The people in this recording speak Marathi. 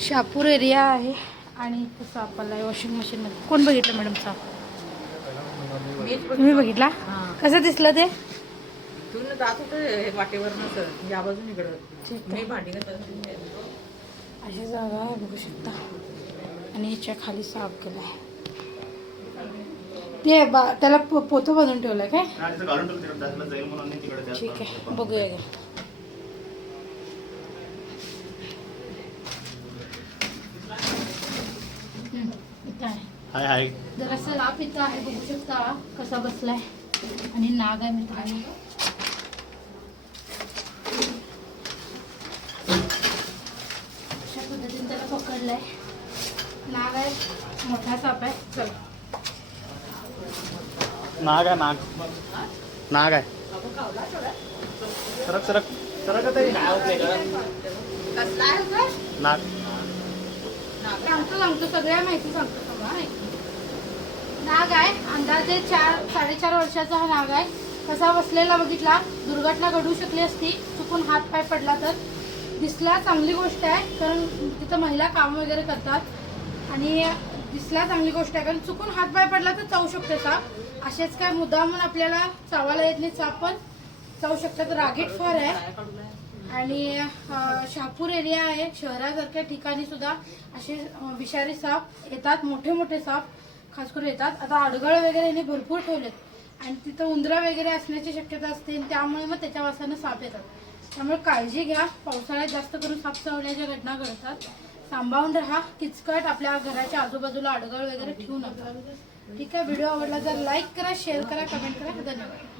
शहापूर एरिया आहे आणि इथं साप आला आहे वॉशिंग मशीनमध्ये. कोण बघितलं मॅडम साप? तुम्ही बघितला? कसं दिसलं ते? जात होतं वाटेवरनं या बाजून इकडं मी भांडी अशी जागा आहे बघू शकता. आणि याच्या खाली साप गेलाय. ते त्याला पोतं बांधून ठेवलंय काय? ठीक आहे, बघूया का. हाय हाय. जरासं साप इथं आहे बघू शकता कसा बसलाय. आणि नाग आहे मित्रांनो. अशा पद्धतीने त्याला पकडलंय. नाग आहे, मोठा साप आहे. चला. नाग आहे, नाग नाग आहे. सरक सरक सरक तरी नाग. सांगतो सगळ्या माहिती सांगतो सगळं. नाग आहे, अंदाजे 4-4.5 वर्षाचा हा नाग आहे. कसा बसलेला बघितला. दुर्घटना घडू शकली असती, चुकून हात पाय पडला तर. दिसला चांगली गोष्ट आहे, कारण तिथं महिला काम वगैरे करतात आणि दिसला चांगली गोष्ट आहे, कारण चुकून हात पाय पडला तर चावू शकते साप. असेच काय मुद्दामून आपल्याला चावायला येत नाही साप, पण चावू शकतात. रागीट फार आहे आणि शहापूर एरिया आहे. शहरासारख्या ठिकाणी सुद्धा असे विषारी साप येतात. मोठे मोठे साप खास करून येतात. आता अडगळ वगैरे यांनी भरपूर ठेवलेत आणि तिथं उंदरं वगैरे असण्याची शक्यता असते. त्यामुळे मग त्याच्या वासानं साप येतात. त्यामुळे काळजी घ्या. पावसाळ्यात जास्त करून साप चावण्याच्या घटना घडतात. सांभाळून राहा. किचकट आपल्या घराच्या आजूबाजूला अडगळ वगैरे ठेवू नका. ठीक आहे. व्हिडिओ आवडला तर लाईक करा, शेअर करा, कमेंट करा. धन्यवाद.